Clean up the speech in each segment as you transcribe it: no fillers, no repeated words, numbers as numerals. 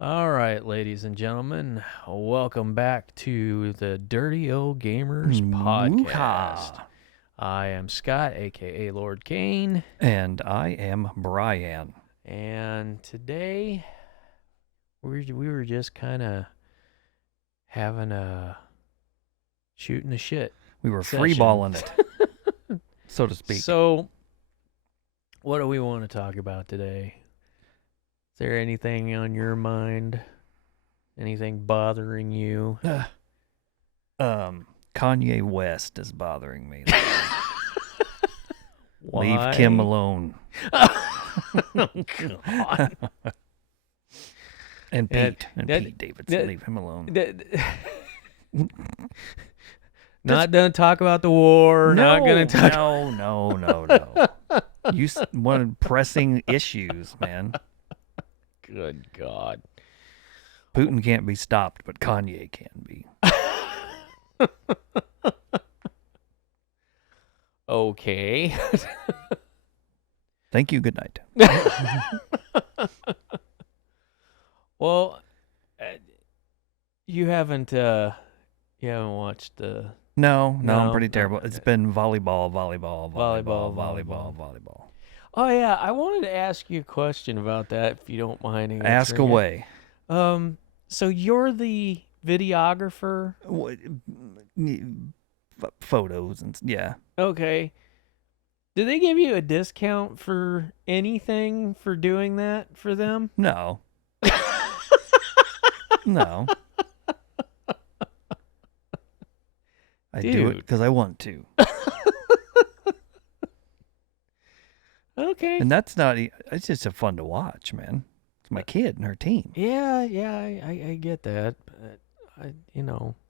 All right, ladies and gentlemen, welcome back to the Dirty Old Gamers podcast. Woo-ha. I am Scott, aka Lord Kane, And I am Brian. and today we were just kind of having a shooting the shit. We were Session. freeballing it, so to speak. So, what do we want to talk about today? Is there anything on your mind? Anything bothering you? Kanye West is bothering me. Why? Leave Kim alone. Oh, God. And Pete. that- Pete Davidson, leave him alone. Not gonna talk about the war. Not gonna talk. No. You wanted pressing issues, man. Good God. Putin can't be stopped, but Kanye can be. Okay. Thank you. Good night. Well, you haven't watched the No, No, I'm pretty no, terrible. okay. It's been volleyball. Volleyball. Oh yeah, I wanted to ask you a question about that, if you don't mind answering. Ask away. So you're the videographer? What- Photos and yeah. Okay. Do they give you a discount for anything for doing that for them? No. No. I do it Dude. because I want to. Okay. And that's not, it's just a fun to watch, man. It's my kid and her team. Yeah, I get that. But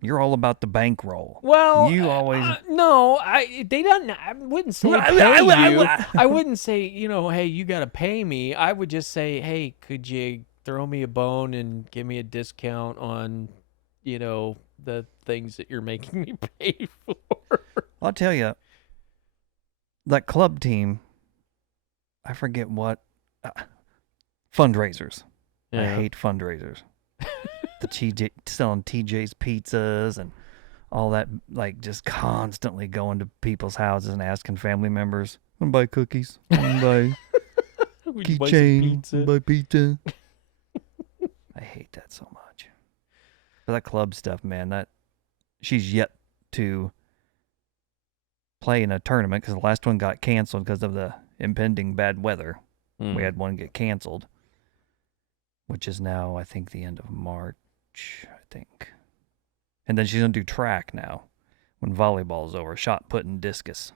You're all about the bankroll. Well, You always. no, they don't. I wouldn't say Well, pay you. I wouldn't say, hey, you got to pay me. I would just say, hey, could you throw me a bone and give me a discount on, the things that you're making me pay for? I'll tell you, that club team, I forget what, fundraisers. I hate fundraisers. The TJ selling TJ's pizzas and all that, like just constantly going to people's houses and asking family members, "Want to buy cookies? Want to buy Would you buy some keychain? pizza? Want to buy pizza?" I hate that so much. But that club stuff, man. That she's yet to play in a tournament because the last one got canceled because of the impending bad weather. We had one get canceled, which is now, I think, the end of March, I think. And then she's going to do track now when volleyball's over. Shot put and discus.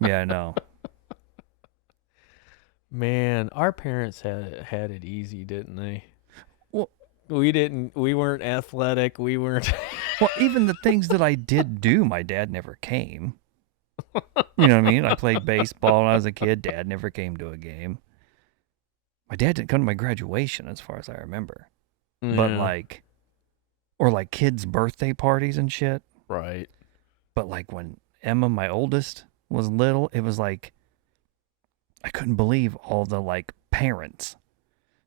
Yeah, I know. Man, our parents had it easy, didn't they? Well, we weren't athletic. We weren't. well, even the things that I did do, my dad never came. You know what I mean? I played baseball when I was a kid. Dad never came to a game. My dad didn't come to my graduation, as far as I remember. But like kids' birthday parties and shit. Right. But like when Emma, my oldest, was little, it was like, I couldn't believe all the like parents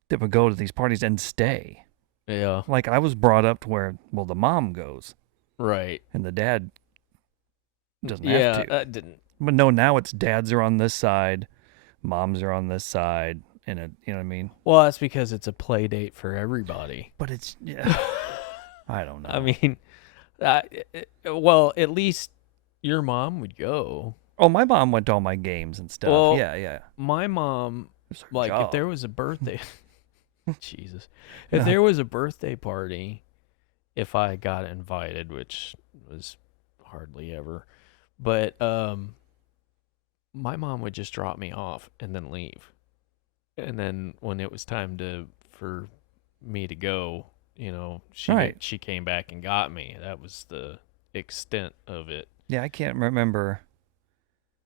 that would go to these parties and stay. Yeah. Like I was brought up to where, well, the mom goes Right. and the dad doesn't Yeah, have to. that didn't. But no, now it's dads are on this side, moms are on this side, and you know what I mean? Well, that's because it's a play date for everybody. But it's, yeah, I don't know. I mean, well, at least your mom would go. Oh, my mom went to all my games and stuff. Well, yeah. My mom, It's her like, if job. there was a birthday, Jesus, if there was a birthday party, if I got invited, which was hardly ever, but my mom would just drop me off and then leave. And then when it was time for me to go, she came back and got me. That was the extent of it. Yeah, I can't remember.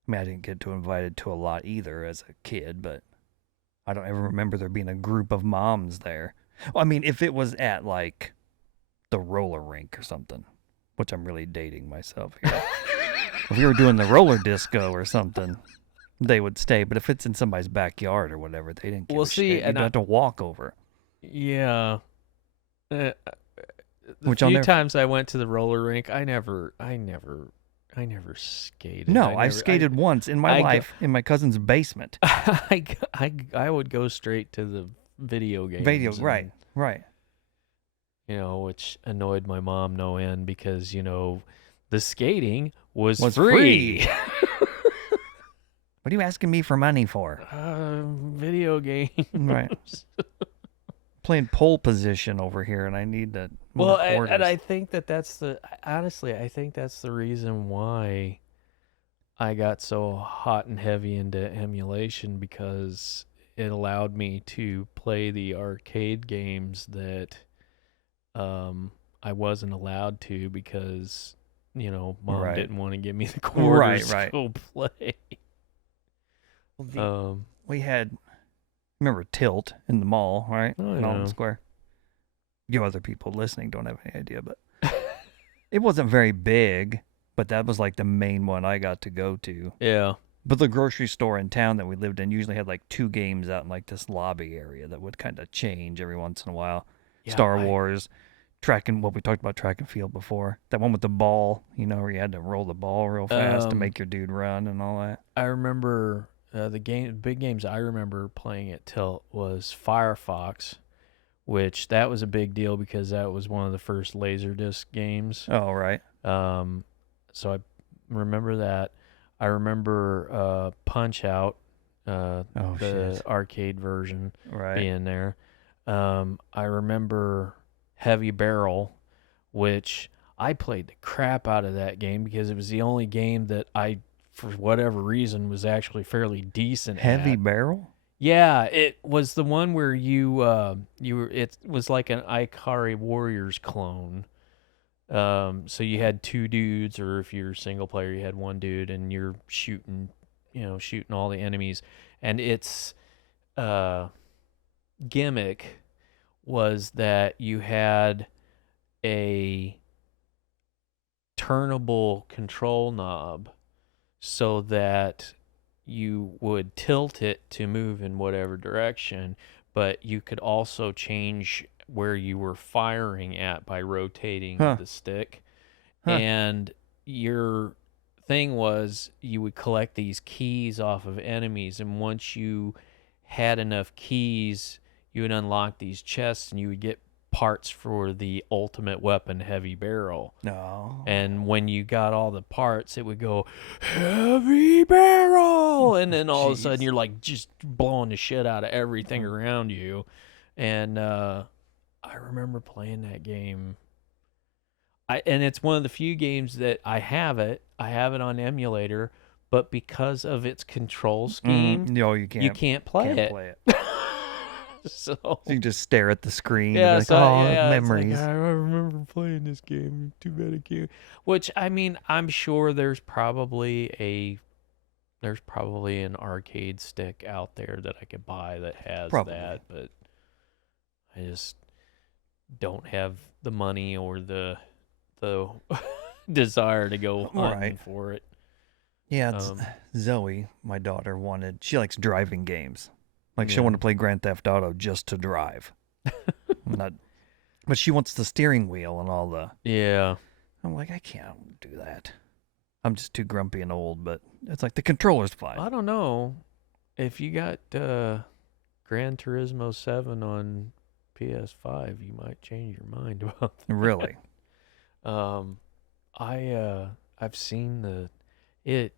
I mean, I didn't get invited to a lot either as a kid, but I don't ever remember there being a group of moms there. Well, I mean, if it was at like the roller rink or something, which I'm really dating myself here. If we were doing the roller disco or something, they would stay. But if it's in somebody's backyard or whatever, they didn't give Well, a see, shit. and You'd have to walk over. yeah. Uh, the Which I'll few never. times I went to the roller rink, I never skated. No, I've skated once in my I go, life in my cousin's basement. I would go straight to the video Video, games, right, and, right. which annoyed my mom no end because the skating was Was free. free. What are you asking me for money for? Video games. Right. Playing pole position over here, and I need to. Well, and I think that's honestly, I think that's the reason why I got so hot and heavy into emulation, because it allowed me to play the arcade games that I wasn't allowed to because mom Right. didn't want to give me the quarters Right. to go play. We had, remember Tilt in the mall, right? Oh, in Alton yeah. Square. You other people listening don't have any idea, but it wasn't very big, but that was like the main one I got to go to. Yeah. But the grocery store in town that we lived in usually had like 2 games out in like this lobby area that would kind of change every once in a while. Yeah, Star Wars, we talked about track and field before. That one with the ball, where you had to roll the ball real fast to make your dude run and all that. I remember big games I remember playing at Tilt was Firefox, which that was a big deal because that was one of the first Laserdisc games. Oh, right. So I remember that. I remember Punch Out, the shit. arcade version Right. being there. I remember Heavy Barrel, which I played the crap out of that game because it was the only game that I, for whatever reason, was actually fairly decent Heavy at. Barrel? Yeah, it was the one where it was like an Ikari Warriors clone. So you had 2 dudes, or if you're a single player, you had 1 dude, and you're shooting all the enemies. And its gimmick was that you had a turnable control knob so that you would tilt it to move in whatever direction, but you could also change where you were firing at by rotating the stick. And your thing was you would collect these keys off of enemies, and once you had enough keys, you would unlock these chests and you would get parts for the ultimate weapon, Heavy Barrel. No. And when you got all the parts, it would go, Heavy Barrel! And then all of a sudden you're like just blowing the shit out of everything around you. And I remember playing that game. And it's one of the few games that I have it on emulator, but because of its control scheme, No, you can't play it. So you just stare at the screen. Yeah, like, memories. It's like, I remember playing this game. Too bad I can't. Which, I mean, I'm sure there's probably an arcade stick out there that I could buy that has that, but I just don't have the money or the desire to go hunting for it. Yeah, Zoe, my daughter, she likes driving games. Like, she'll want to play Grand Theft Auto just to drive. But she wants the steering wheel and all the... Yeah. I'm like, I can't do that. I'm just too grumpy and old, but it's like the controller's fine. I don't know. If you got Gran Turismo 7 on PS5, you might change your mind about that. Really? I've seen it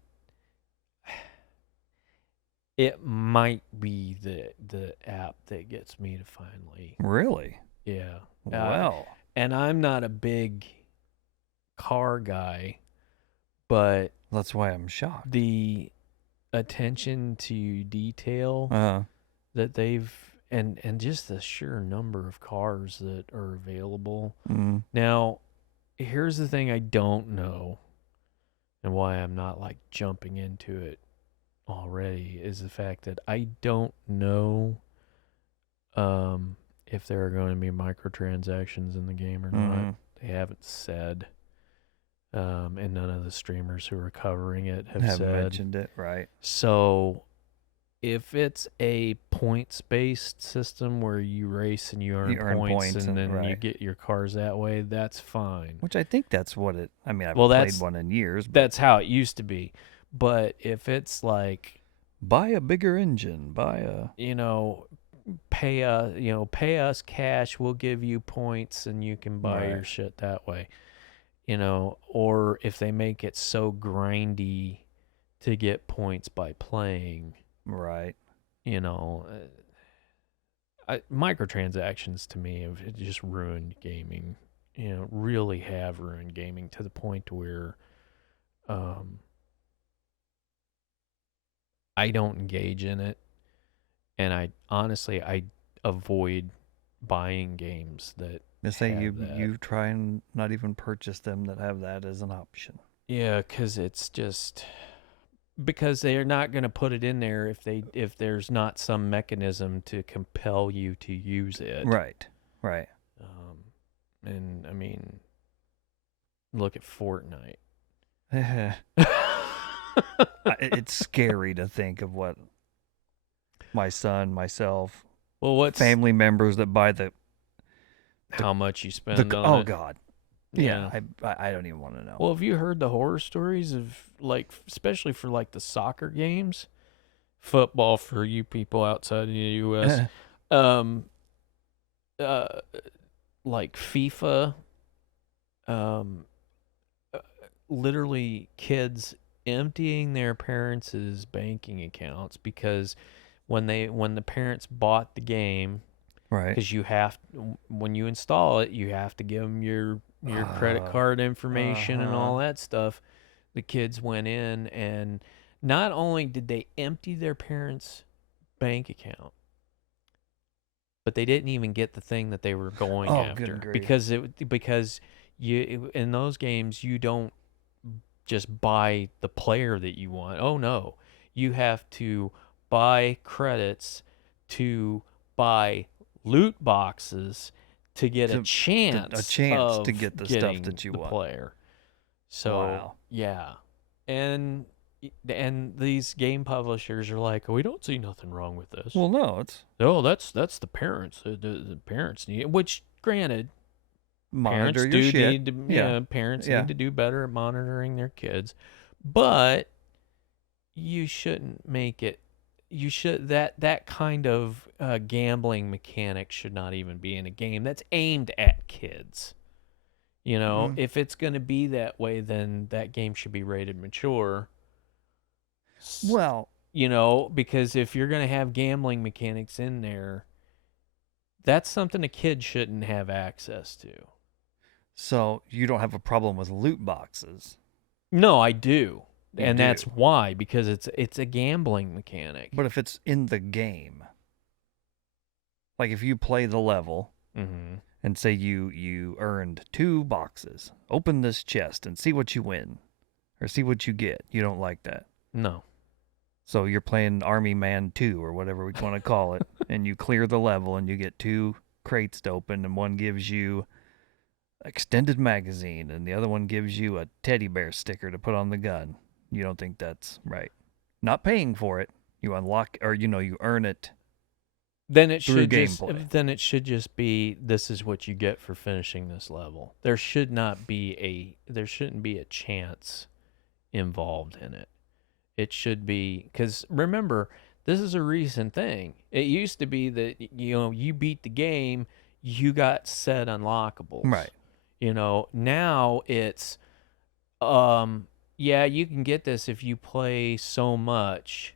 might be the app that gets me to finally. Really? Yeah. Well. And I'm not a big car guy, but that's why I'm shocked. The attention to detail that they've and just the sheer number of cars that are available. Now, here's the thing I don't know, and why I'm not like jumping into it already, is the fact that I don't know if there are going to be microtransactions in the game or not. They haven't said. and none of the streamers who are covering it have Have said. mentioned it, right? So if it's a points based system where you race and you earn points and then you right. get your cars that way, that's fine. Which I think that's what it. I mean, I Well, haven't played one in years. But that's how it used to be. But if it's like, buy a bigger engine, buy a pay us cash, we'll give you points and you can buy your Right. shit that way. Or if they make it so grindy to get points by playing, right. Microtransactions to me have just ruined gaming. Really have ruined gaming to the point where I don't engage in it, and I honestly avoid buying games that They say have that. you try and not even purchase them that have that as an option. Yeah, because it's just because they are not going to put it in there if there's not some mechanism to compel you to use it. Right. Right. And I mean, look at Fortnite. It's scary to think of what my son, myself, what's family members that buy how much you spend on oh it? God. Yeah. I don't even want to know. Well, have you heard the horror stories of especially for the soccer games, football for you people outside the U.S. Like FIFA, um, literally kids emptying their parents' banking accounts because when the parents bought the game, right. because when you install it, you have to give them your credit card information and all that stuff. The kids went in and not only did they empty their parents' bank account, but they didn't even get the thing that they were going after because you in those games you don't just buy the player that you want. Oh no, you have to buy credits to buy loot boxes to get a chance to get the stuff that you the want. player. So wow. Yeah, and these game publishers are like, we don't see nothing wrong with this. Well, no, that's the parents. The parents need, which granted, monitor parents your do shit. need to. Parents need to do better at monitoring their kids, but you shouldn't make it. You should that kind of gambling mechanic should not even be in a game that's aimed at kids. If it's going to be that way, then that game should be rated mature. Well, because if you're going to have gambling mechanics in there, that's something a kid shouldn't have access to. So you don't have a problem with loot boxes? No, I do. That's why, because it's a gambling mechanic. But if it's in the game, like if you play the level and say you earned 2 boxes, open this chest and see what you win or see what you get. You don't like that? No. So you're playing Army Man 2 or whatever we want to call it, and you clear the level and you get 2 crates to open, and one gives you extended magazine and the other one gives you a teddy bear sticker to put on the gun. You don't think that's right? Not paying for it. You unlock or you earn it. Then it through should gameplay. Then it should just be, this is what you get for finishing this level. There shouldn't be a chance involved in it. It should be, because remember, this is a recent thing. It used to be that you beat the game, you got set unlockables. Right. Now it's you can get this if you play so much,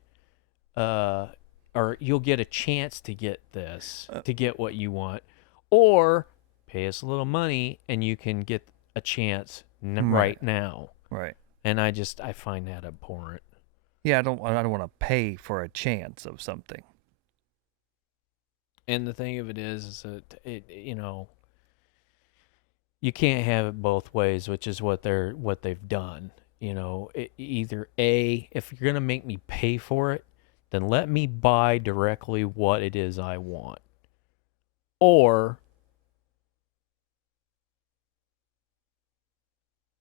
or you'll get a chance to get this, to get what you want, or pay us a little money and you can get a chance right now. Right. And I find that abhorrent. Yeah, I don't want to pay for a chance of something. And the thing of it is that you can't have it both ways, which is what they've done. Either if you're gonna make me pay for it, then let me buy directly what it is I want, or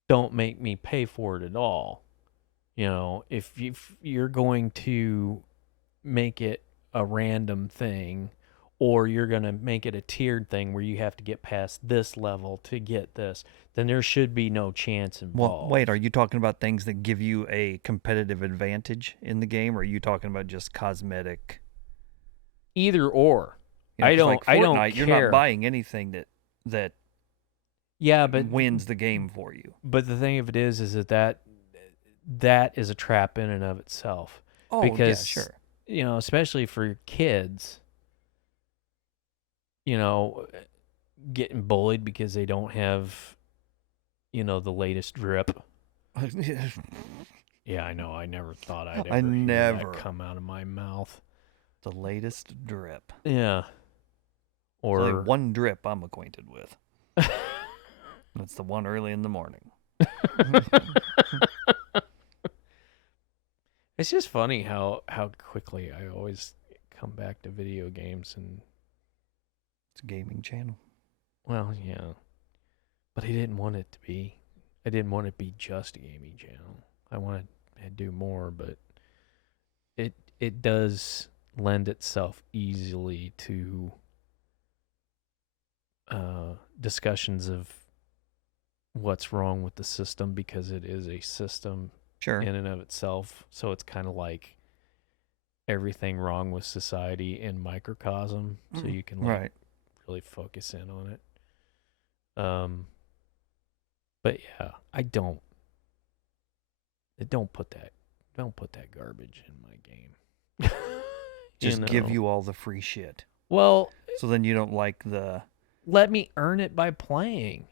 don't make me pay for it at all. If you're going to make it a random thing, or you're going to make it a tiered thing where you have to get past this level to get this, then there should be no chance Well, wait, involved. are you talking about things that give you a competitive advantage in the game, or are you talking about just cosmetic? Either or. You know, because like I don't Fortnite, you're not care. buying anything that Yeah, wins the game for you. but the thing of it is that is a trap in and of itself, Oh yeah, because sure. especially for kids, you know, getting bullied because they don't have the latest drip. Yeah, I know. I never thought I'd I ever hear that never come out of my mouth. the latest drip. Yeah. There's only Or one drip I'm acquainted with. That's the one early in the morning. it's just funny how quickly I always come back to video games. And It's a gaming channel. well, yeah. But I didn't want it to be. I didn't want it to be just a gaming channel. I wanted to do more, but it does lend itself easily to discussions of what's wrong with the system, because it is a system Sure. in and of itself. So it's kind of like everything wrong with society in microcosm. So you can Right. really focus in on it. But yeah, don't put that garbage in my game. Just give you all the free shit. Well, So then you don't like the let me earn it by playing.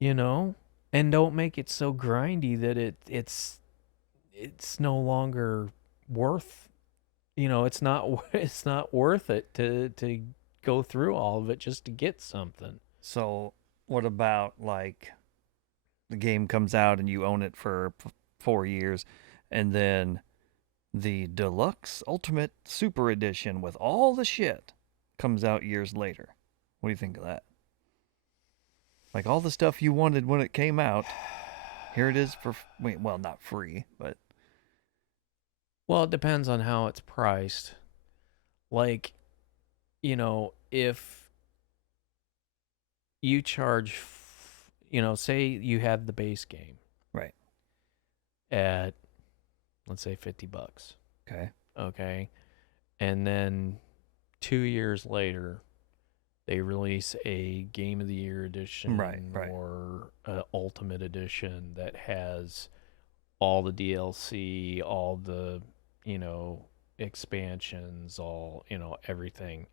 And don't make it so grindy that it's no longer worth. It's not it's not worth it to go through all of it just to get something. So what about like the game comes out and you own it for 4 years, and then the deluxe ultimate super edition with all the shit comes out years later? What do you think of that? Like all the stuff you wanted when it came out, here it is for well, not free, but Well, it depends on how it's priced. Like, if you charge, say you have the base game right. at, let's say, $50. Okay. Okay. And then 2 years later, they release a Game of the Year edition, Right. or an Ultimate edition that has all the DLC, all the, expansions, all, everything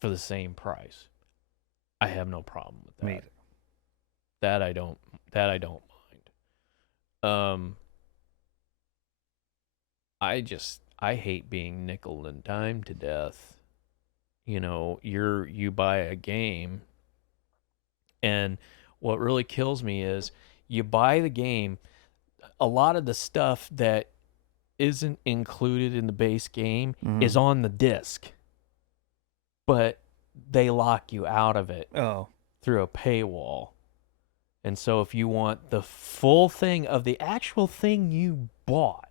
for the same price. I have no problem with that. Me either. That I don't mind. I hate being nickel and dimed to death. You buy a game, and what really kills me is you buy the game, a lot of the stuff that isn't included in the base game is on the disc, but they lock you out of it through a paywall. And so if you want the full thing of the actual thing you bought,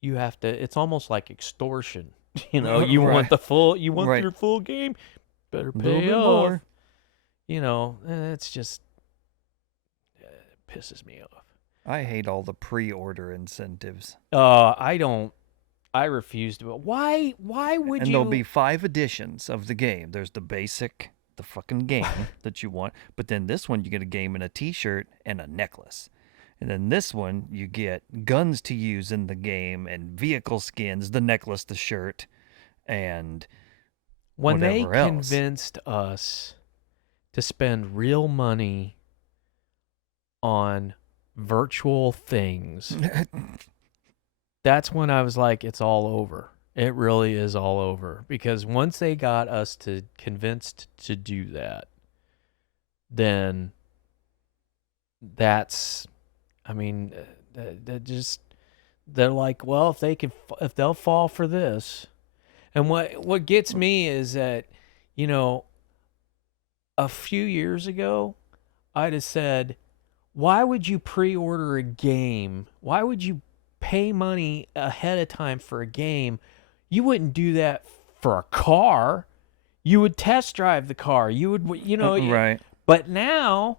you have to, it's almost like extortion. You Right. want the full, you want Right. your full game, better A little pay bit off. more. It's just, pisses me off. I hate all the pre-order incentives. I refuse to. Why would And you? there'll be 5 editions of the game. There's the basic, the fucking game that you want. But then this one, you get a game and a t-shirt and a necklace. And then this one, you get guns to use in the game and vehicle skins, the necklace, the shirt, and when they whatever else. convinced us to spend real money on virtual things, that's when I was like, it's all over. It really is all over. Because once they got us to convinced to do that, then that's, I mean, they're like, well, if they'll fall for this. And what gets me is that, a few years ago, I'd have said, why would you pre-order a game? Why would you pay money ahead of time for a game? You wouldn't do that for a car. You would test drive the car. You would, Right. But now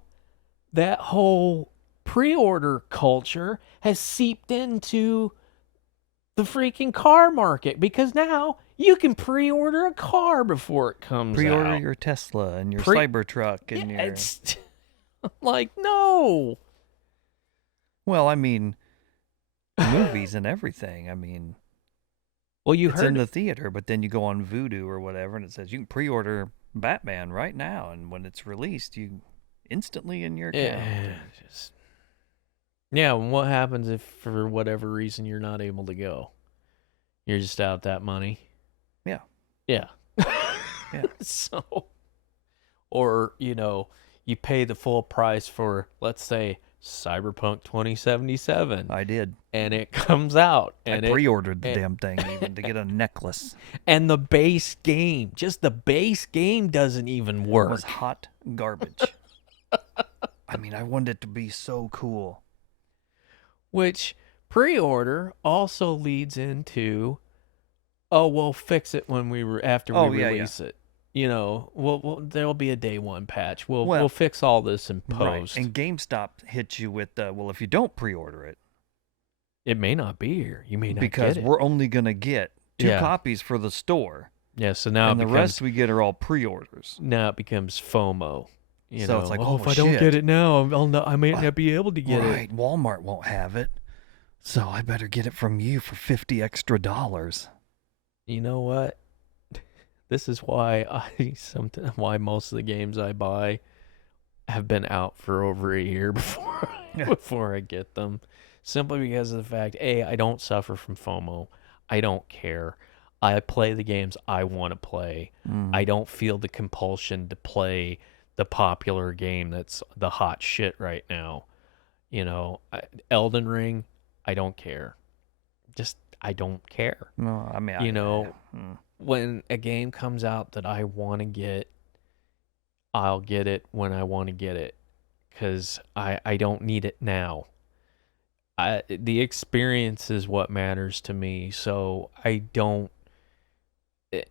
that whole pre-order culture has seeped into the freaking car market because now you can pre-order a car before it comes Pre-order out. your Tesla and your Cybertruck and Yeah, your. it's like, no. Well, I mean, movies and everything. I mean, Well, you it's heard in the theater, but then you go on Vudu or whatever, and it says you can pre-order Batman right now, and when it's released, you instantly in your account. just yeah. And what happens if for whatever reason you're not able to go? You're just out that money. Yeah. Yeah. Yeah. So, or you pay the full price for, let's say, Cyberpunk 2077, I did. and it comes out, and I pre-ordered the and- damn thing even to get a necklace. and the base game, just the base game, doesn't even work. It was hot garbage. I mean, I wanted it to be so cool. Which pre-order also leads into, oh, we'll fix it when after we release it. There'll be a day one patch. We'll fix all this in post. Right. And GameStop hits you with, if you don't pre-order it, it may not be here. You may not because get it. we're only gonna get 2 copies for the store. Yeah, so now and the rest we get are all pre-orders. Now it becomes FOMO. So it's like, if I don't get it now, I may not be able to get it. Right, Walmart won't have it, so I better get it from you for $50 extra. You know what? This is why why most of the games I buy have been out for over a year before I get them. Simply because of the fact, A, I don't suffer from FOMO. I don't care. I play the games I want to play. I don't feel the compulsion to play the popular game that's the hot shit right now. Elden Ring, I don't care. Just, I don't care. No, I mean, When a game comes out that I want to get, I'll get it when I want to get it, because I don't need it now. The experience is what matters to me, so I don't,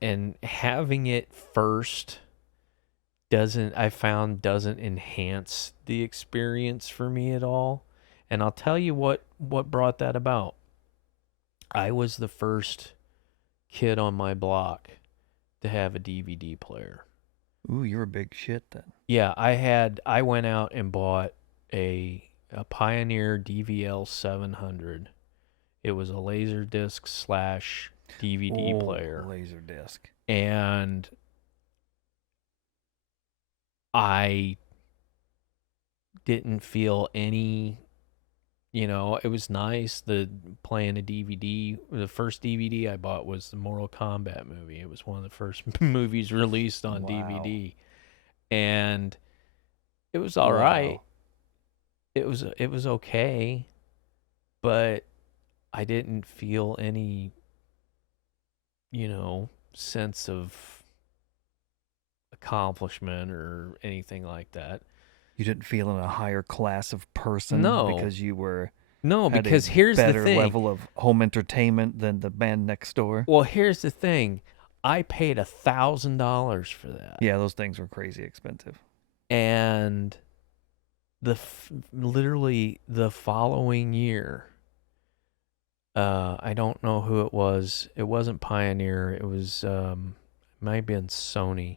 and having it first doesn't enhance the experience for me at all. And I'll tell you what brought that about. I was the first kid on my block to have a DVD player. Ooh, you're a big shit then. Yeah, I went out and bought a Pioneer DVL 700. It was a Laserdisc / DVD player. Laserdisc. And I didn't feel any, it was nice. Playing a DVD, the first DVD I bought was the Mortal Kombat movie. It was one of the first movies released on DVD. And it was all right. It was okay, but I didn't feel any, sense of accomplishment or anything like that. You didn't feel in a higher class of person? No. Because you were... No, because here's the thing. Better level of home entertainment than the band next door? Well, here's the thing. I paid $1,000 for that. Yeah, those things were crazy expensive. And literally the following year, I don't know who it was. It wasn't Pioneer. It was, might have been Sony.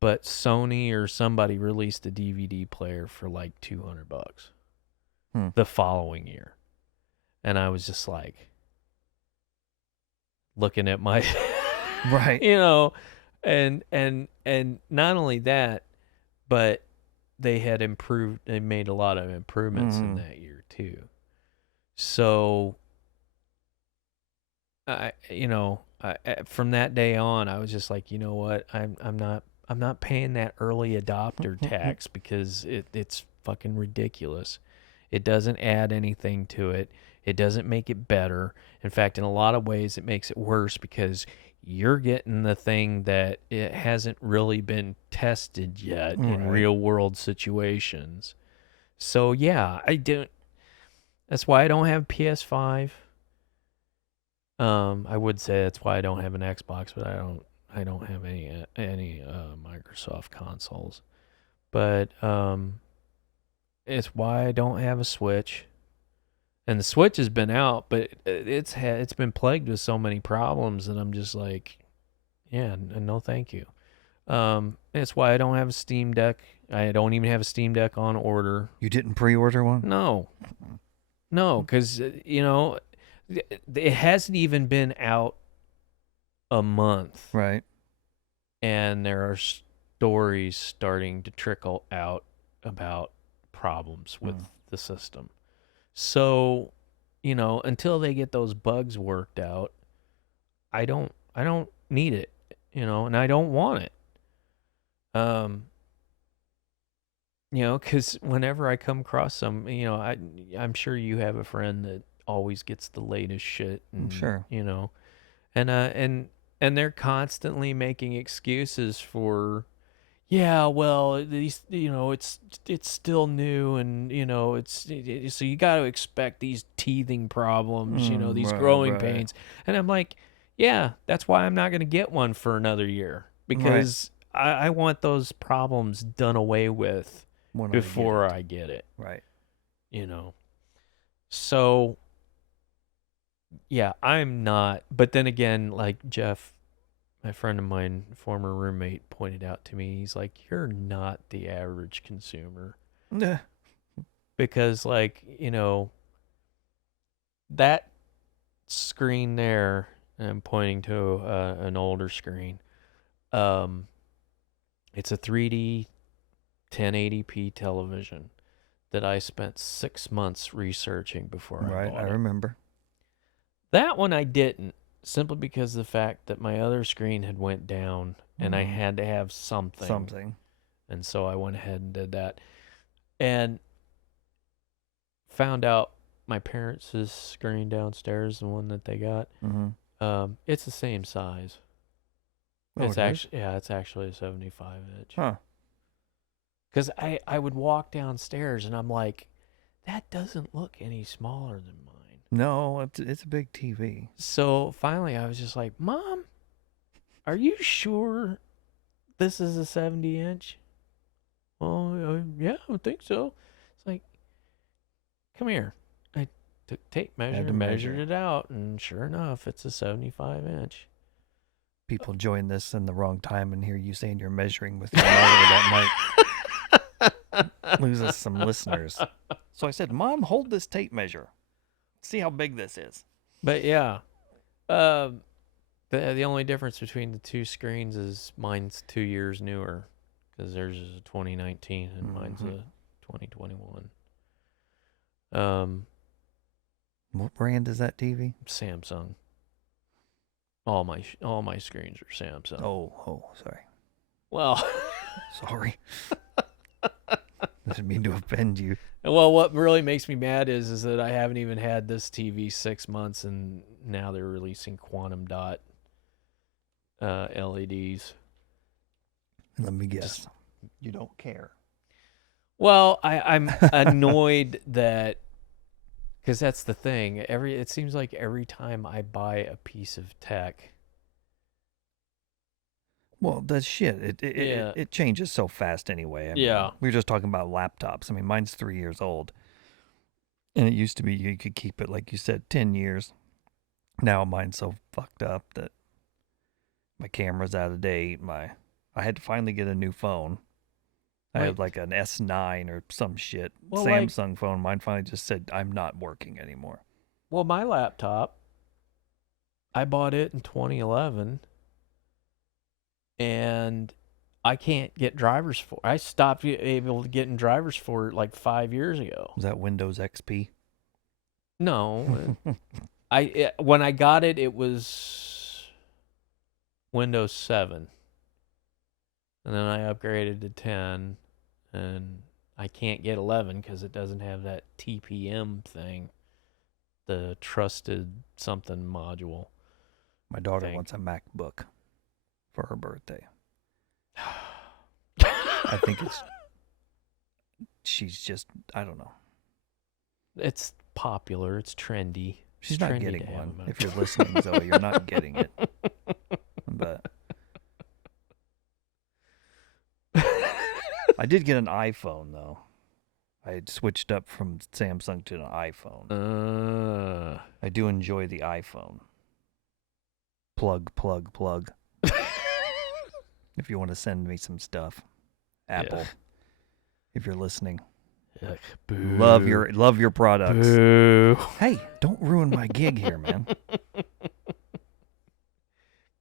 But Sony or somebody released a DVD player for like $200 the following year. And I was just like looking at my right. And not only that, but they made a lot of improvements in that year too. So from that day on, I was just like, you know what? I'm not paying that early adopter tax because it's fucking ridiculous. It doesn't add anything to it. It doesn't make it better. In fact, in a lot of ways, it makes it worse because you're getting the thing that it hasn't really been tested yet in Right. real world situations. So yeah, I don't. That's why I don't have PS5. I would say that's why I don't have an Xbox, but I don't have any Microsoft consoles. But it's why I don't have a Switch. And the Switch has been out, but it's been plagued with so many problems that I'm just like, yeah, no, thank you. It's why I don't have a Steam Deck. I don't even have a Steam Deck on order. You didn't pre-order one? No, no, because it hasn't even been out a month, Right. and there are stories starting to trickle out about problems with the system. So, until they get those bugs worked out, I don't need it, and I don't want it. Because whenever I come across some, I'm sure you have a friend that always gets the latest shit, I'm and sure. and they're constantly making excuses for, yeah, well, these, it's still new, and so you got to expect these teething problems, these growing Right. pains, and I'm like, yeah, that's why I'm not going to get one for another year, Right. because I want those problems done away with When before I I get it, Right. you know. So yeah, I'm not. But then again, like Jeff, my friend of mine, former roommate, pointed out to me, he's like, "You're not the average consumer." Yeah. Because, like, that screen there, and I'm pointing to an older screen, um, it's a 3D 1080p television that I spent 6 months researching before I Right. I bought it. remember. That one I didn't, simply because of the fact that my other screen had went down and I had to have something. Something. And so I went ahead and did that. And found out my parents' screen downstairs, the one that they got, it's the same size. Oh, It's it is? actually, yeah, it's actually a 75 inch. Huh. Because I would walk downstairs and I'm like, that doesn't look any smaller than mine. No, it's a big TV. So finally I was just like, Mom, are you sure this is a 70 inch? Oh, yeah, I think so. It's like, come here. I took tape measure Had to and measured measure. it out, and sure enough, it's a 75 inch. People join this in the wrong time and hear you saying you're measuring with your mother that might lose us some listeners. So I said, Mom, hold this tape measure. See how big this is. But yeah, the only difference between the two screens is mine's 2 years newer, because theirs is a 2019 and mine's a 2021. What brand is that TV? Samsung. All my screens are Samsung. Oh, sorry. Well, Sorry. Didn't mean to offend you. well, what really makes me mad is that I haven't even had this TV 6 months, and now they're releasing quantum dot LEDs. Let me guess. You don't care. Well, I'm annoyed that, because that's the thing. It seems like every time I buy a piece of tech. Well, that's shit. Yeah. It changes so fast anyway. I mean, Yeah. we were just talking about laptops. I mean, mine's 3 years old. And it used to be you could keep it, like you said, 10 years. Now mine's so fucked up that my camera's out of date. I had to finally get a new phone. I had like an S9 or some shit. Well, Samsung phone. Mine finally just said, I'm not working anymore. Well, my laptop, I bought it in 2011, and I can't get drivers for it. I stopped able to get in drivers for it like 5 years ago. Was that Windows XP? No. When I got it, it was Windows 7. And then I upgraded to 10, and I can't get 11 because it doesn't have that TPM thing, the trusted something module. My daughter Think. wants a MacBook for her birthday. I think she's just, I don't know. It's popular. It's trendy. She's It's not trendy getting to have one. a If you're listening, Zoe, you're not getting it. But I did get an iPhone, though. I had switched up from Samsung to an iPhone. I do enjoy the iPhone. Plug. If you want to send me some stuff. Apple. Ugh. If you're listening. Ugh, boo. Love your products. Boo. Hey, don't ruin my gig here, man.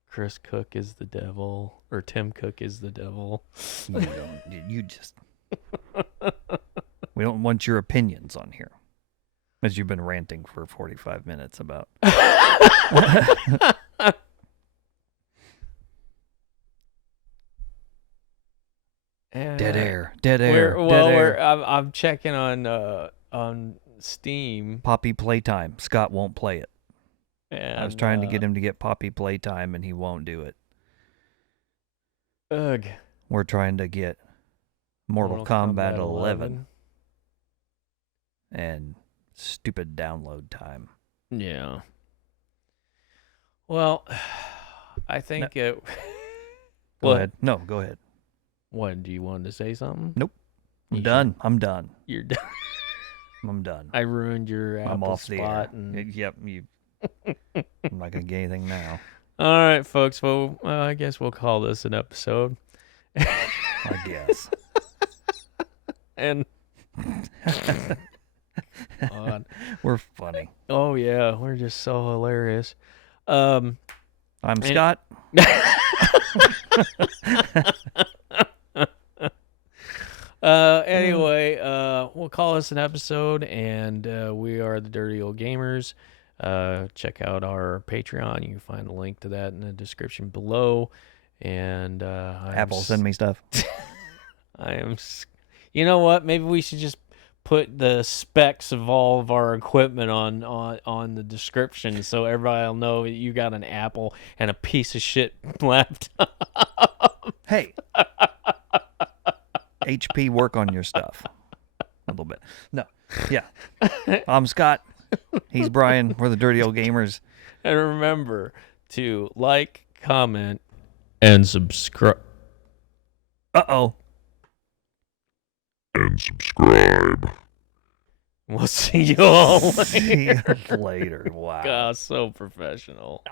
Chris Cook is the devil, or Tim Cook is the devil. You just. We don't want your opinions on here. As you've been ranting for 45 minutes about. Dead air. I'm checking on Steam. Poppy Playtime. Scott won't play it. And, I was trying to get him to get Poppy Playtime, and he won't do it. Ugh. We're trying to get Mortal Kombat 11 and stupid download time. Yeah. Well, I think it. Go ahead. No, go ahead. What, do you want to say something? Nope. I'm You done. sure? I'm done. You're done. I'm done. I ruined your Apple I'm off the air. spot. And... Yep. I'm not gonna get anything now. All right, folks. Well, I guess we'll call this an episode. I guess. And God. We're funny. Oh yeah, we're just so hilarious. I'm Scott. Anyway, we'll call this an episode, and we are the Dirty Old Gamers. Check out our Patreon. You can find a link to that in the description below. And Apple, send me stuff. You know what? Maybe we should just put the specs of all of our equipment on the description, so everybody will know that you got an Apple and a piece of shit laptop. Hey. HP, work on your stuff. A little bit. No. Yeah. I'm Scott. He's Brian. We're the Dirty Old Gamers. And remember to like, comment, and subscribe. Uh-oh. And subscribe. We'll see you all later. See you later. Wow. God, so professional.